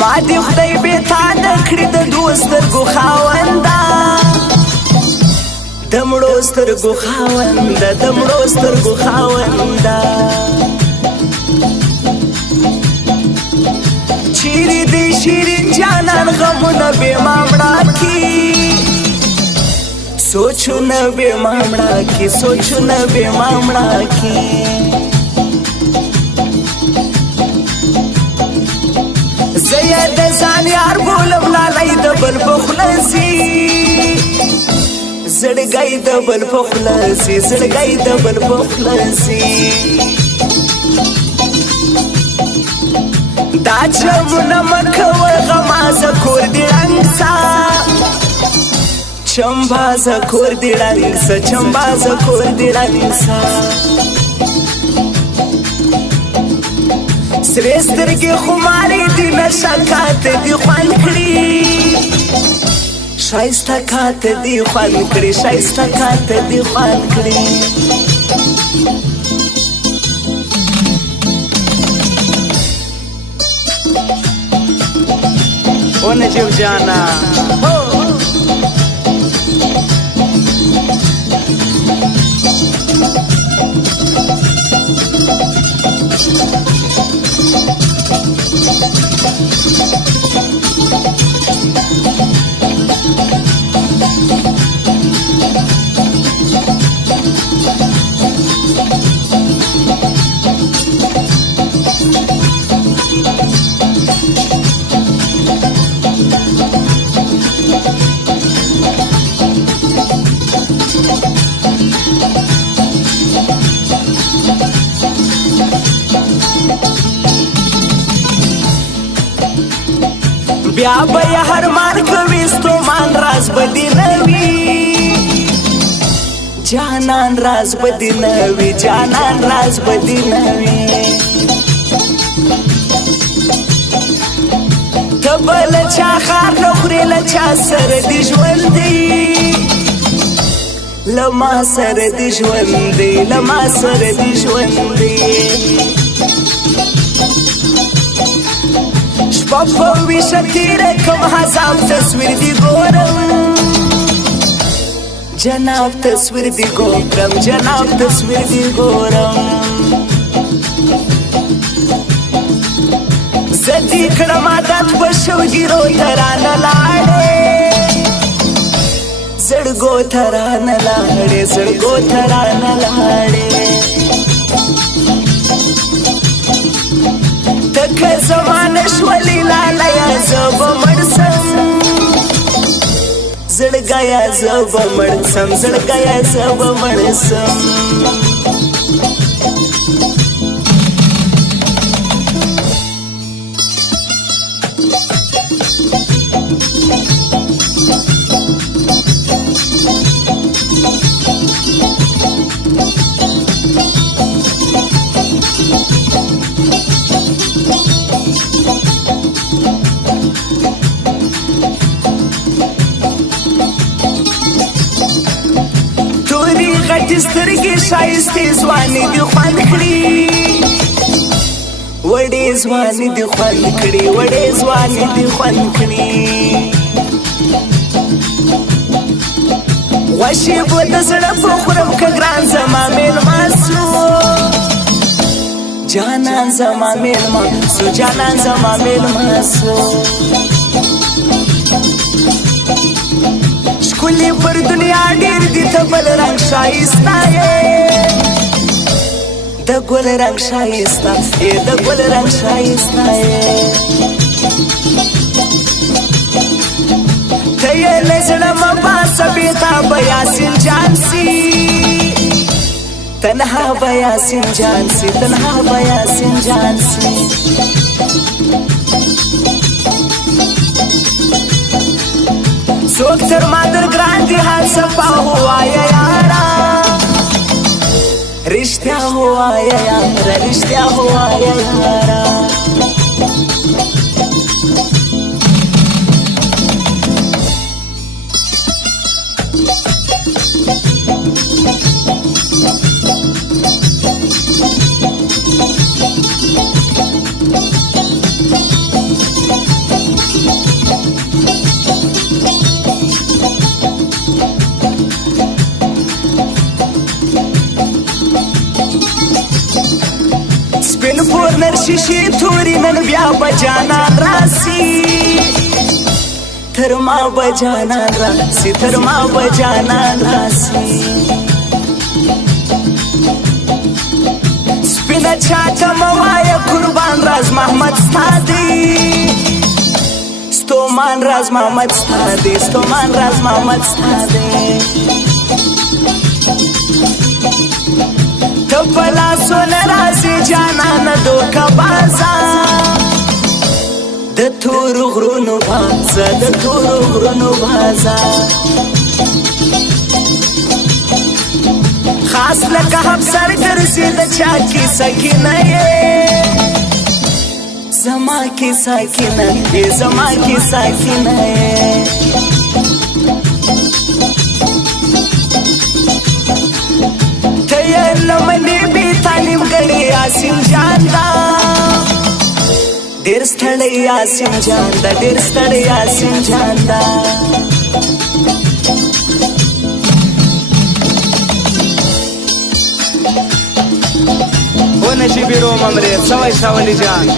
ما دی خدای بیتا نکړي د دوسترګو خاونده د مړو سترګو خاونده د مړو سترګو خاونده چیرې دی شیرین جانان غمونه بې ما مړه کي سوچونه بې ما مړه کي سوچونه بې ما مړه کي زه یې د ځان یار بولم لالی د بل په خوله ځي زړګی د بل په خوله ځي زړګی د بل په خوله ځي دا چمونه مه کوه غمازه کور دې ړنګ سه چمبازه کور دې ړنګ سه چمبازه کور دې ړنګ سه سرې سترګې خمارې دي نشه کاته دي خوند کړي شایسته کاته دي خوند کړي شایسته کاته دي خوند کړي او نجیب جانا بیا به یې هر مار کوي ستومان راز به دې نه وي جانان راز به دې نه وي جانان راز به دې نه وي ته به له چا خار نه خورې له چا سره دې ژوند دی له ما سره دې ژوند دی له ما سره دې ژوند دی شپه په ویښه تېره کړم حساب تصویر دې ګورم جناب تصویر دې ګورم جناب تصویر دې ګورم زه دې کړم عادت په شوګیرو ته رانه لاړې زړګو ته رانه لاړې زړګو ته رانه لاړې که زمانه شولې لالیه زه به مړ سم زړګیه زه به مړ سم زړګیه زه به مړ سم غټې سترګې ښایستې ځواني دې خوند کړي وړې ځواني دې خوند کړي وړې ځواني دې خوند کړي غوښې به د زړه په خورم که ګران زما مېلمه سو جانان زما مېلمه سو جانان زما مېلمه سو ښکلې پر دنیا ډېر دي ته بل رنګ ښایسته یې د ګل رنګ ښایسته یې د ګل رنګ ښایسته یې ته یې له زړه مه باسه بېتا به یاسین جان سي تنها به یاسین جان سي تنها به یاسین جان سي څوک تر ما در ګران دي هر صفا ووایه یاره رښتیا ووایه یاره رښتیا ووایه یاره سپین پورنر شیشی توری نن بیا بجانان راسی تر ما بجانان راسی تر ما بجانان راسی سپین چاچا موایا قربان راز محمد ستادی ستومان راز محمد ستادی ستومان راز محمد ستادی تپلا سون رازی جانان دوکا بازا د تور غرونو بازا د تور غرونو بازا خاص لکه هم سر ګرځي د چا کی سکینه زما کی سکینه زما کی سکینه لمنی بی تعلیم گڑی آسیم جاندا دیر ستڑی آسیم جاندا دیر ستڑی آسیم جاندا او نشی بیرو ممری سوای شاولی جان